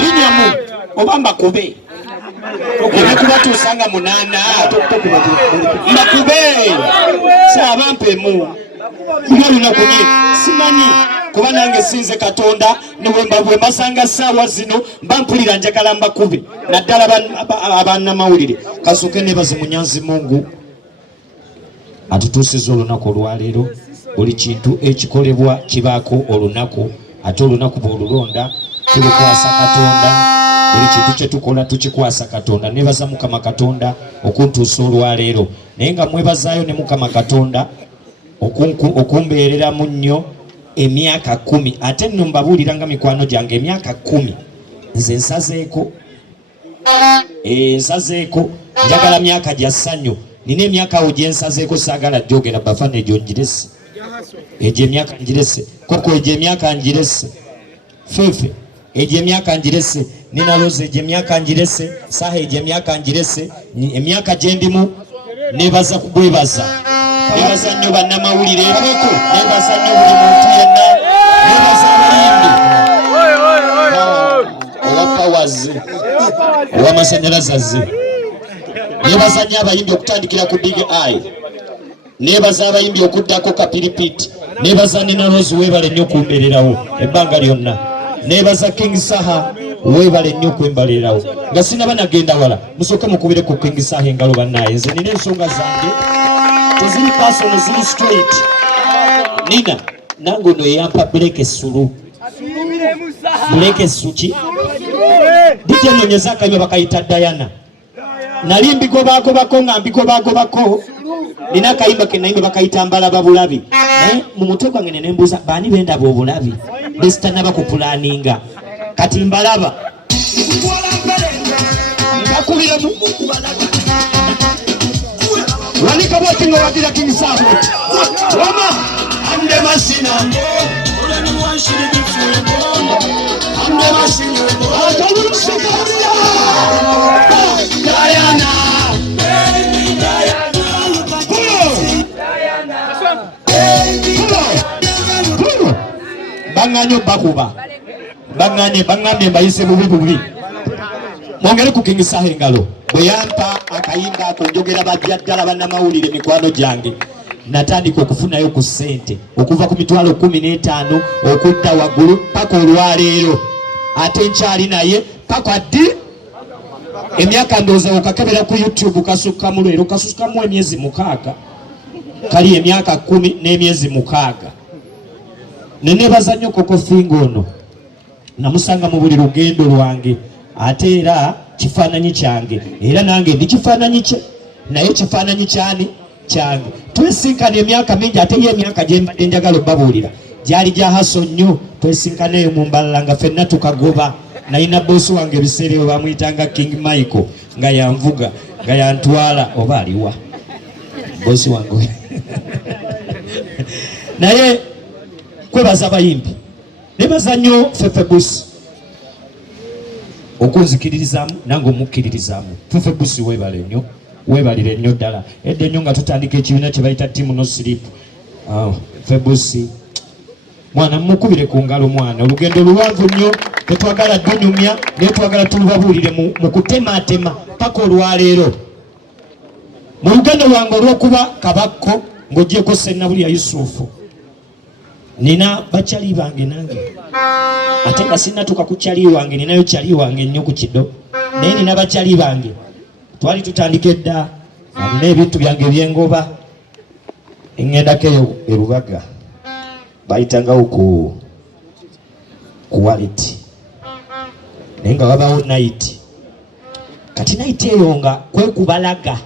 linyamu obamba kube okuba tusanga munana makube saba mpemu kulina kunye simani kuba nange sinze Katonda bwe mbasanga sawa zino mbampulira njagala mbakube naddala abaana mawulire kasuke nebaze munyanzi Mungu atutusiza olunaku olwaleero buli kintu ekikolebwa kibaako olunaku ate olunaku bw'olulonda tulukwasa Katonda buli kintu kyetukola tukikwasa Katonda nebaza Mukama Katonda okuntuusa olwaleero naye nga mwebazaayo ne Mukama Katonda okumbeereramu nnyo emyaka 10 ate nno mbabuuliranga mikwano gyange emyaka 10 nze nsazeeko njagala myaka gya ssanyu nina emyaka awo gye nsazeeko saagala gyogera bafana egyo njirese egyo emyaka njirese koko egyo emyaka njirese fefe egyo emyaka njirese nina loze egyo emyaka njirese saha egyo emyaka njirese emyaka gye ndimu nebaza kubwebaza nebaza nnyo bannamawulire nebaza nnyo buli muntu yenna nebaza abayimbi owapawazi owamasanyalaze nebaza nnyo abayimbi okutandikira ku Big Eye nebaza abayimbi okuddako Kapiripiti nebaza nina Rose webale nnyo kumbererawo ebbanga lyonna nebaza King Saha webale nnyo kwembalirawo nga sinaba nagenda wala musooke mukubire ku King Saha engalo bannaye nze nina ensonga zange teziri personal ziri straight nina nange ono yampa Blake Sulu Blake Suki dijenonyeza akanywa bakayita Diana nali mbigobagobako nga mbigobagobako nina akayimba ke nayimba bakayita Mbalaba Bulabi naye mu mutwe gwange ne nembuuza baani bendaba obulabi besitanaba kupulaninga kati mbalaba nkakubiramu wanika bwoti nga wagira King Saha wama ande masina ande masina atolulusekaria Diana banganyo bakuba bangambye mbayise bubi mwongere ku King Saha engalo bwe yampa akayimba ako njogera bajja ddala bannamawulire mikwano gyange natandika okufunayo ku ssente okuva ku mitwalo 15 okudda waggulu paka olwaleero ate nkyali naye paka ddi emyaka ndowooza okakebera ku YouTube kasukkamu leero kasukkamu emyezi 6 kali emyaka 10 n'emyezi 6 nenebaza nnyo Koko Fingo ono namusanga mu buli lugendo lwange ate era kifaananyi kyange era nange ndi kifaananyi kye naye kifaananyi kyani kyange twesinkana emyaka mingi ate ye emyaka gye mbadde njagala obbabuulira gyali gya haso nnyo twesinkanaeyo mu mbalala nga ffenna tukagoba nayina boosi wange ebiseera ebyo bamuyitanga King Michael nga yanvuga nga yantwala oba aliwa boosi wange naye kwebaza abayimbi nebaza nnyo Fefebusi okunzikiririzamu nange omukkiririzamu Fefebusi webale nnyo webalire nnyo ddala edda ennyo nga tutandika ekibiina kye bayita Team No Sleep Fefebusi mwana mukubire ku ngalo mwana olugendo luwanvu nnyo tetwagala dunyumya naye twagala tulubabuulire mu kutematema paka olwaleero mu lugendo lwange olw'okuba Kabako ng'ogyeko Sennabulya Yusufu nina bakyali bange nange ate nga sinnatuuka ku kyali wange ninayo kyali wange nnyo ku kido naye nina bakyali bange twali tutandika edda nina ebintu byange byengoba eŋŋendako eyo erubaga bayitangawo ku waleti naye nga wabawo nayiti kati nayiti eyo nga kwekubalaga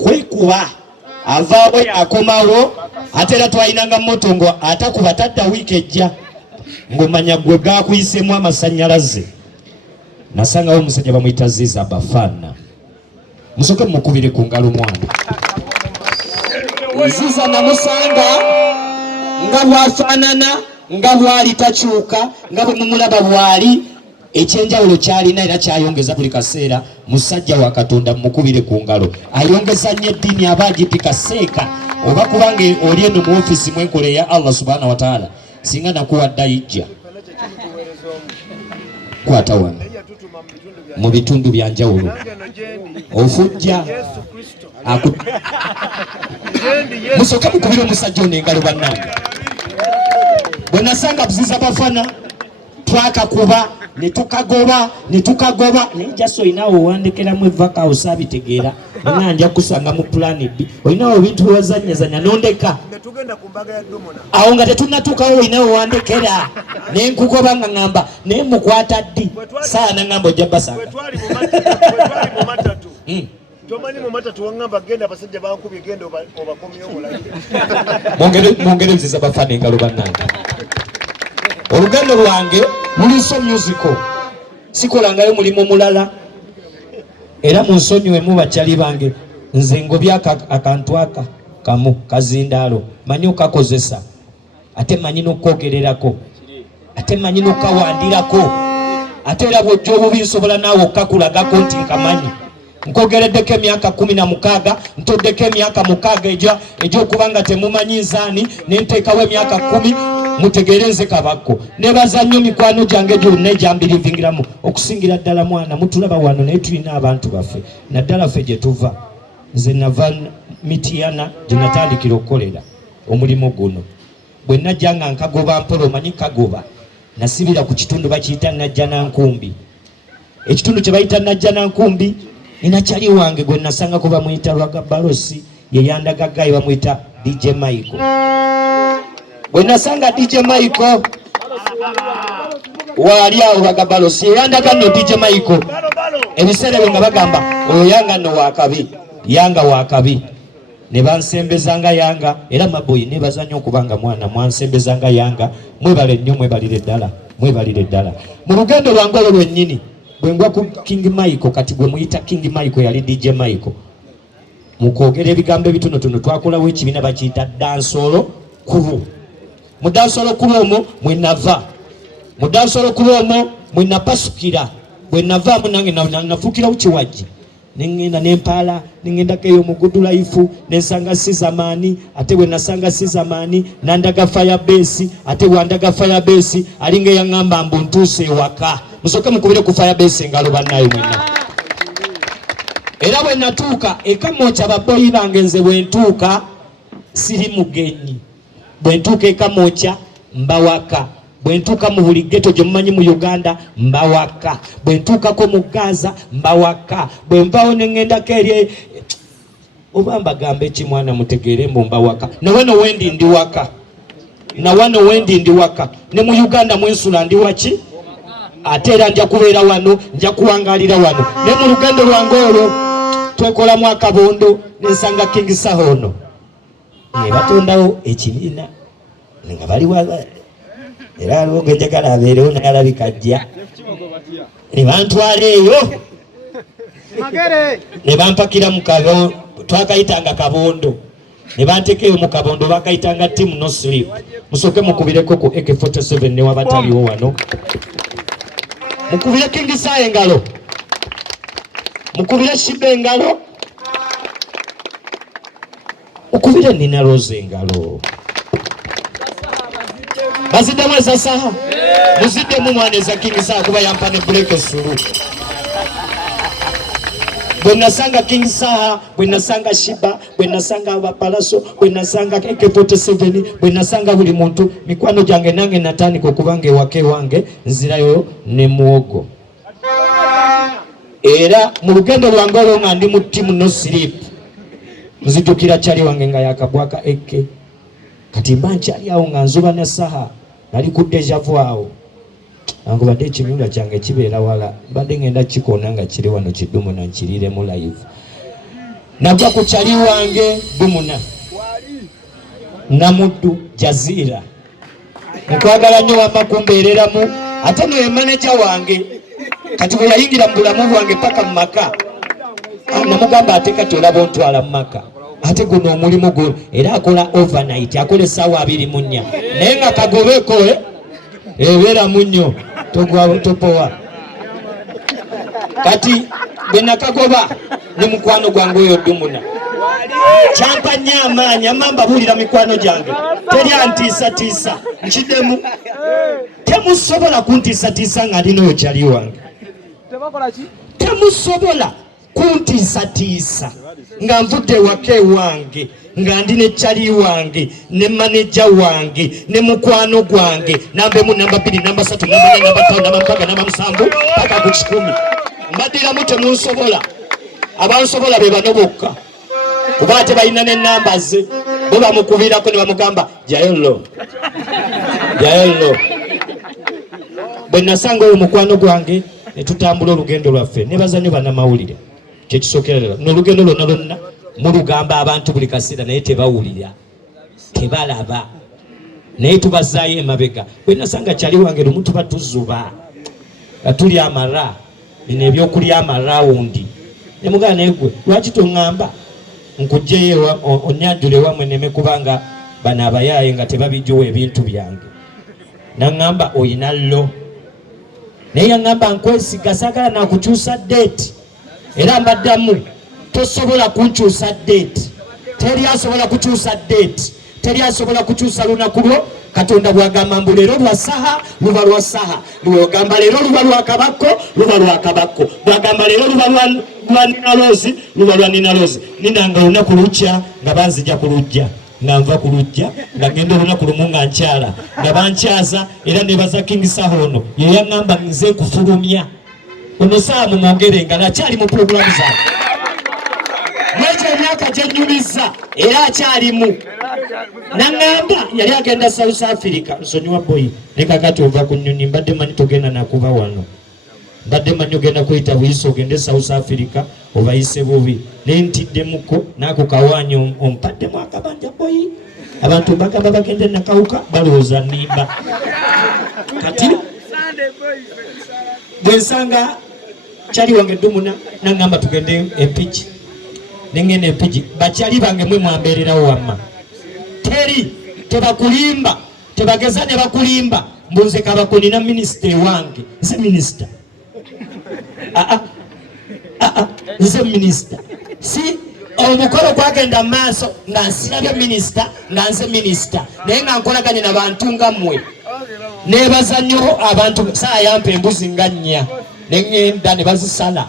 kwekuba avaawo yakomawo ate era twayinanga moto ngo atakuba tadda wiiki ejja ng'omanya gwe gaakuyisemu amasannyalaze nasangawo omusajja bamuyita Ziza Bafana musoke mukubire ku ngalo mwana Ziza namusanga nga bwafaanana nga bwali takyuka nga bwe mumulaba bwali ekyenjawulo kyalina era kyayongeza buli kaseera musajja wa Katonda mukubire ku ngalo ayongeza nnyo eddiini aba agipika seeka oba kubanga oli eno mu ofisi mwenkola eya Allah subhanahu wa ta'ala singa nakuwadde ayijja kwata wano mu bitundu bya njawulo ofujja musooka mukubira omusajja ono engalo bannange. Bwe nasanga buziza bafana twakakuba ne tukagoba naye jaso olinawo owandekeramu evaka osabitegeera nga nja kusanga mu pulani B olinawo ebintu byewazanyazanya nondeka awo nga tetunnatuukawo olinawo owandekera naye nkugoba nga ŋŋamba naye mukwata ddi saa naŋŋamba ojja basanga tomanyi mu matatu wangamba genda abasajja bankubye genda obakomyewo mulayi. Mwongere buziza bafana engalo bannange. Olugendo lwange luliso musical sikolangayo mulimu mulala era munsonyiwemu bakyali bange nze ngobya akantu aka kamu kazindaalo manyi okakozesa ate manyi n'okwogererako ate manyi n'okawandirako ate era bw'ojja obubi nsobola naawe okakulagako nti nkamanyi. Nkogereddeko emyaka 16 ntoddeko emyaka 6 egy'okuba nga temumanyi nzaani ne nteekawo emyaka 10 mutegeere nze Kabako. Nebaza nnyo mikwano gyange gyonna egyambirivingiramu okusingira ddala mwana mutulaba wano naye tulina abantu baffe naddala ffe gye tuva. Nze nava Mitiyana gye natandikira okukolera omulimu guno. Bwe najja nga nkagoba mpola omanyi kagoba nasibira ku kitundu bakiyita Najjanankumbi. Ekitundu kye bayita Najjanankumbi inakyali wange gwe nasanga kuba muyita Lwagabalosi ye yandagagayi bamuyita DJ Michael. Bwe nasanga DJ Michael wali awo Lwagabalosi ye yandaga nno DJ Michael ebiseera bye nga bagamba oyo yanga nno wakabi yanga wakabi ne bansembezanga yanga era maboyi ne bazanya okubanga mwana mwansembezanga yanga mwebale nnyo mwebalire ddala mu lugendo lwange olwo lwennyini. Bwengwa ku King Michael kati gwe muyita King Michael yali DJ Michael. Mukwogera ebigambo ebitonotono twakolawo ekibiina bakiyita dansolo kulu. Mu dansolo kulu omwo mwe nava. Mu dansolo kulu omwo mwe napasukira. Bwe navaamu nange nafuukirawo Kiwagi. Nengenda nempaala nengendako eyo mu Good Life nensanga Sizamaani ate bwe nasanga Sizamaani nandaga Firebase ate bwandaga Firebase alinga yaŋŋamba mbu ntuuse ewaka. Musooke mukubire ku Firebase engalo bannayo mwenna. Era bwe natuuka eka Mocha baboyi bange nze bwe ntuuka siri mugenyi. Bwe ntuuka eka Mocha mbawaka. Bwe ntuuka mu buli ghetto gye mumanyi mu Uganda mbawaka. Bwe ntuukako mu Gaza mbawaka. Bwe nvaawo ne ŋŋendako eri oba mbagamba eki mwana mutegeere mbu mbawaka. Na wano wendi ndi waka. Na wano wendi ndi waka. Ne mu Uganda mwensula ndi waki? Ate era nja kubeera wano nja kuwangalira wano. Ne mu lugendo lwange olwo twekolamu akabondo nensanga King Sahono. Ne batondawo ekibiina nga bali era alwoge njagala abeerewo nayalabika ajja ne bantwala eyo ne bampakira mu kabondo twakayitanga kabondo ne banteeka eyo mu kabondo bakayitanga team no sleep. Musooke mukubireko ku AK47 ne wabataliwo wano. Mukubire King Sa engalo mukubire Shiba engalo mukubire Nina Rose engalo. Baziddemu eza saha muziddemu mwana eza King Sa kuba yampa ne break esulu. Bwe nasanga King Sa bwe nasanga Shiba bwe nasanga abapalaso bwe nasanga AK47 bwe nasanga buli muntu mikwano gyange nange natandika okubanga ewake wange nzirayo ne muwogo. Era mu lugendo lwange olwo nga ndi mu team no sleep nzijukira kyali wange nga yakabwaka AK kati mba nkyali awo nga nzuba ne saha nali ku deja vu awo angubadde ekimyula kyange kibeera wala mbadde ngenda kikoona nga kiri wano Kidumuna nkiriiremu live. Nagwa ku kyali wange Dumuna Namuddu Jazira nkwagala nnyo wamma kumbeereramu ate noye manager wange kati bwe yayingira mu bulamu bwange paka mu maka namugamba ate kati olaba ontwala mu maka ate guno omulimu guno era akola overnight akola essaawa 24 naye nga kagobeko ebeera munnyo topowa. Kati bwe nakagoba ne mukwano gwange oyo Dumuna kyampa nnyo amaanyi amamba buulira mikwano gyange teri antiisatiisa nkiddemu temusobola kuntiisatiisa nga ndinayo kyali wange temusobola kuntiisatiisa nga nvudde waka ewange nga ndi ne kyali wange ne maneja wange ne mukwano gwange namba 1 namba 2 namba 3 namba 4 namba 5 namba 6 namba 7 paka ku 10 mbadiramu temunsobola abansobola be bano bokka kuba tebalina n'ennamba ze bo bamukubirako ne bamugamba jayolo bwe nasanga oyo mukwano gwange ne tutambula olugendo lwaffe ne bazanyo bannamawulire kyekisookera n'olugendo lwonna mulugamba abantu buli kaseera naye tebawulira tebalaba naye tubazaayo emabega bwe nasanga kyali wange lumu tuba tuzuba nga tuli amara bino ebyokulya amarawundi ne mugamba naye gwe lwaki toŋŋamba nkugjeyo onyanjule wamwe neme kubanga bano abayaaye nga tebabijjowo ebintu byange naŋŋamba oyina lo naye yaŋŋamba nkwesiga saagala nakukyusa deeti era mbaddamu tosobola kunkyusa deeti teri asobola kukyusa deeti teri asobola kukyusa lunaku lwo katonda bwagamba mbu leero lwa saha luba lwa saha bwagamba leero luba lwa kabako luba lwa kabako bwagamba leero luba lwa ninalozi luba lwa ninalozi ninanga olunaku lukya nga banzija ku lujja nga nva ku lujja nga ngenda olunaku lumu nga nkyala nga bankyaza era nebaza kingisaho ono ye yaŋŋamba nze nkufulumya ono saamu mwongere nga nakyali mu pulogulamu zange mwekyo emyaka gyenyumiza era akyalimu naŋŋamba yali agenda South Africa nsonyiwa boyi nekakati ova ku nnyonyi mbadde manyi togenda nakuba wano mbadde manyi ogenda kuyita buyise ogende South Africa obayise bubi nentiddemuko naako kawaanyi ompaddemu akabanja boyi abantu bagamba bagende nakawuka balowooza nnimba kati bwensanga kyali wange dumuna naŋŋamba tugende empiki nengene empiki bakyali bange mwe mwambeererawo wamma teri tebakulimba tebageza ne bakulimba mbunze Kabako nina minisita ewange nze minisita nze minisita si omukolo gwagenda mu maaso nga nsirabye minisita nga nze minisita naye nga nkolaganye nabantu nga mmwe nebaza nnyo abantu saa yampa embuzi nga 4 neŋŋenda ne bazisala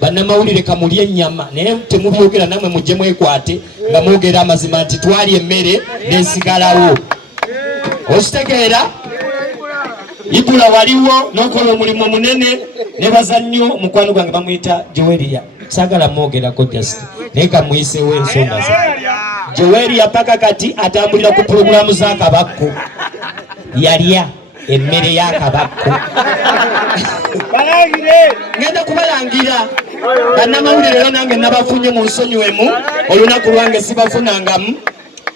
bannamawulire kamulye ennyama naye temubyogera namwe mujje mwekwate nga mwogera amazima nti twali emmere nesigalawo okitegeera ibula waliwo n'okola omulimu munene nebaza nnyo mukwano gwange bamuyita Joweria saagala mwogerako just naye kamuyiseewo ensonga ze Joweria paka kati atambulira ku pulogulamu za Kabako yalya emmere ya Kabako ngenda kubalangira bannamawulire era nange nabafunye mu nsonyiwemu olunaku lwange sibafunangamu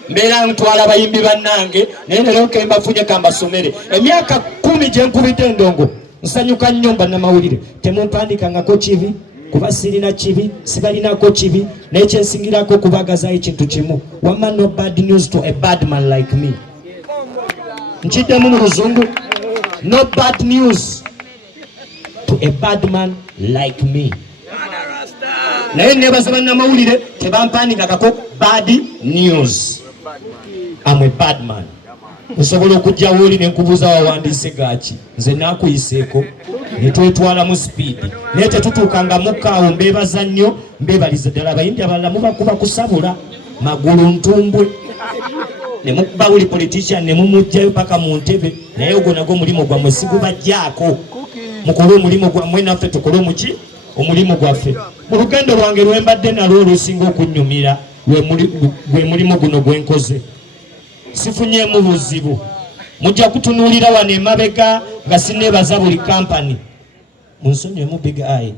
mbeera ntwala abayimbi bannange naye leero kembafunye kambasomere emyaka 10 gyenkubidde endongo nsanyuka nnyo bannamawulire temumpandikangako kibi kuba sirina kibi sibalinako kibi naye kyensingirako kubagazayo ekintu kimu wamma no bad news to a bad man like me nkiddemu mu luzungu no bad news to a bad man like me naye nebaza bannamawulire tebampandikangako bad news. I'm a bad man. Nsobola okujja woli nenkubuza wawandiise gaki nze nakuyiseeko netwetwala mu speed naye tetutuukanga mukaawo mbebaza nnyo mbebaliza ddala abayimbi abalala mubakuba kusabula magulu ntumbwe ne mukuba buli politician ne mumugjayo paka mu ntebe naye ogwo nagwo omulimu gwammwe sigubajjaako mukole omulimu gwammwe naffe tukole omuki omulimu gwaffe mu lugendo lwange lwembadde nalwo olusinga okunnyumira gwe mulimu guno gwenkoze sifunyemu buzibu mujja kutunuulira wano emabega nga sinebaza buli kampani munsonyiwemu big eye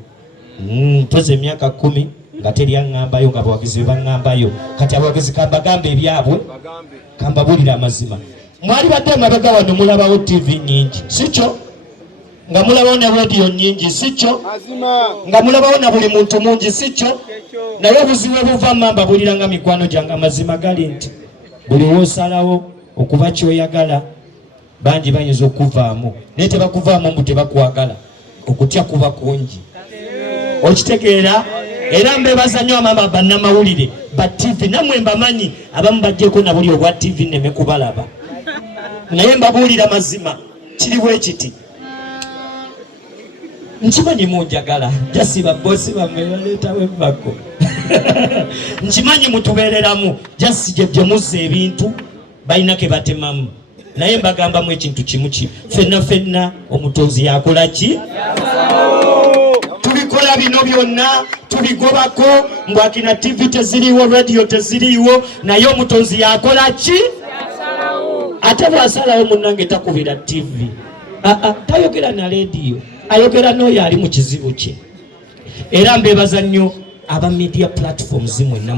mpoze emyaka 10 nga teri aŋŋambayo nga abawagizi bebaŋŋambayo kati abawagizi kambagamba ebyabwe kambabulira amazima mwali badde emabega wano mulabawo TV nyingi sikyo nga mulabawo ne radio nyingi sikyo nga mulabawo na buli muntu mungi sikyo naye obuzibu buva mamba buliranga mikwano gyange amazima gali nti buli wosalawo okuba kyoyagala bangi bayinza okuvaamu naye tebakuvaamu mbu tebakwagala okutya kuba kungi okitegeera era mbebaza nnyo amama bannamawulire ba TV namwe mbamanyi abamu bajjeko na buli obwa TV neme kubalaba naye mbabuulira mazima kiriwo ekiti nkimanyi munjagala jasiba bosi bamwe baleetawo embako nkimanyi mutubeereramu jasi gye muzza ebintu balina ke batemamu naye mbagambamu ekintu kimu ki fenna omutonzi yakola ki tubikola bino byonna tubigobako mbwakina TV teziriwo radio teziriwo naye omutonzi yakola ki ate bwasalawo munnange takubira TV tayogera na radio ayogera n'oyo ali mu kizibu kye era mbebaza nnyo aba media platforms mwenna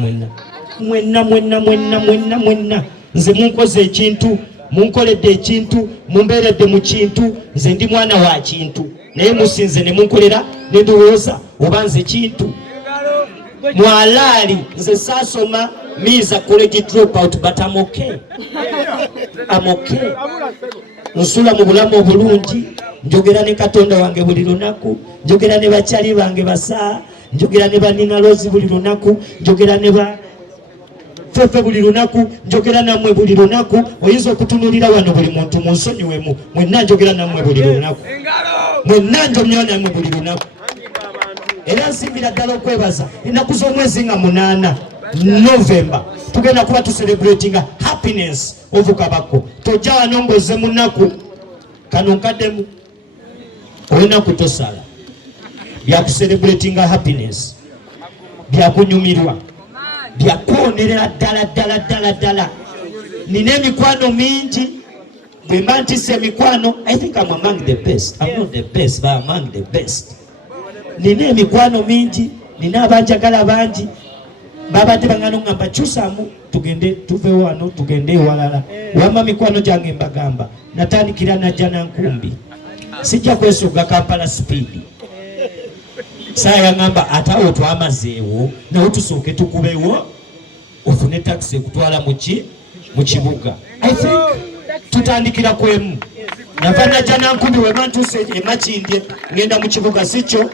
nze munkoze ekintu munkoledde ekintu mumbeeredde mu kintu nze ndi mwana wa kintu naye musinze ne munkolera ne ndowooza oba nze kintu mwalaali nze saasoma miiza college dropout but I'm okay. Nsula mu bulamu obulungi njogera ne Katonda wange buli lunaku njogera ne bakyali bange basa njogera ne banina lozi buli lunaku njogera ne ba fefe buli lunaku njogera nammwe buli lunaku oyinza okutunulira wano buli muntu munsonyiwemu mwenna njogera nammwe buli lunaku mwenna njomyo nammwe buli lunaku era nsimbira ddala okwebaza ennaku z'omwezi nga 8 November tugenda kuba tucelebratinga happiness of Kabako tojja wano ng'ozze mu nnaku kano nkaddemu olinaku tosala byakucelebratinga happiness byakunyumirwa byakwonerera ddala nina emikwano mingi bwe mba ntisse emikwano I think I'm among the best. I'm not the best but I'm among the best. Nina emikwano mingi nina abanjagala bangi babadde bangana ngamba kyusamu tugende tuve wano tugende ewalala wama mikwano gyange mbagamba natandikira najja na nkumbi sijja kwesogga Kampala speed saa yangamba atawo twamazeewo nawe tusooke tukubewo ofune taxi ekutwala mu kibuga I think tutandikira kwemu nava najja na nkumbi weba ntuuse emakindi ngenda mu kibuga sikyo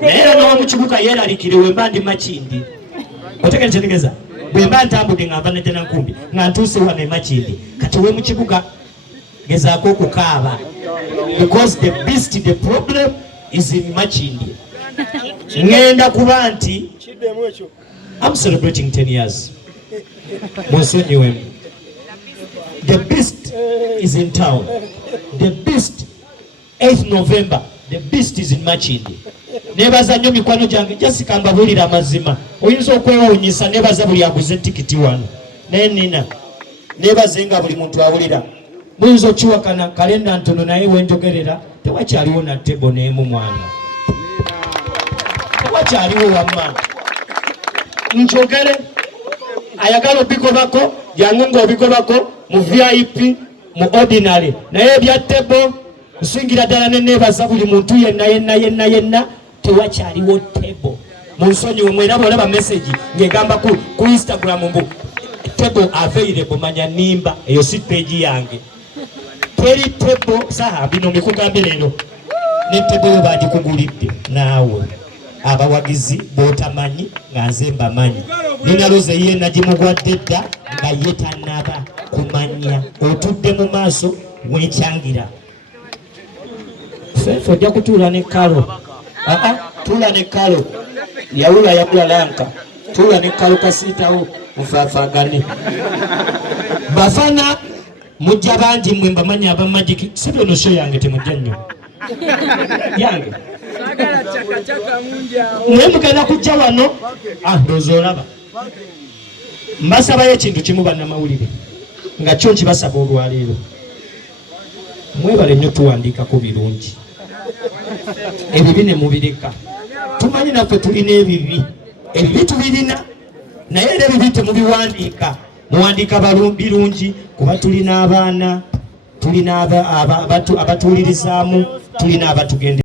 naye nawa mu kibuga yeeralikire wemba ndi makindi otegera kyentegeza bwe mba ntambudde nga nva najja na nkumbi nga ntuuse wano emakindi kati we mu kibuga gezaako okukaaba because the beast the problem is in makindi ngenda kuba nti I'm celebrating 10 years munsonyiwemu the beast is in town the beast 8th November the beast is in Machindi nebaza nnyo mikwano gyange Jessica mbabuulira amazima oyinza okwewuunyisa nebaza buli aguze tikiti wano naye nina nebaze nga buli muntu awulira muyinza okiwakana kalenda ntono naye wenjogerera tewakyaliwo na tebo n'emu mwana tewakyaliwo wamma njogere ayagala obigobako jangu ng'obigobako mu VIP mu ordinary naye ebya tebo nsingira ddala nenebaza buli muntu yenna tewakyaliwo tebo munsonyiwe mwera bolaba message ngegamba ku Instagram mbu tebo available manya nimba eyo si page yange teri tebo saha bino mikugambye leero ne tebo badi kugulidde naawe abawagizi botamanyi nga nze mbamanyi nina loze ye nagimugwadde dda nga yetanaba kumanya otudde mu maaso wekyangira fefe ojja kutuula ne kalo tuula ne kalo yawula yabula lanka tuula ne kalo kasiitawo mufaafagane bafana mujja bangi mwe mbamanyi abamagiki sibyo no show yange temujja nnyo yange naye mugenda kujja wano ndowooza olaba mbasabayo ekintu kimu bannamawulire nga kyo nkibasaba olwaleero mwebale nnyo tuwandiikako birungi ebibi ne mubireka tumanyi naffe tulina ebibi tubirina naye era ebibi temubiwandiika muwandiika birungi kuba tulina abaana tulina abatuulirizaamu tulina abatugende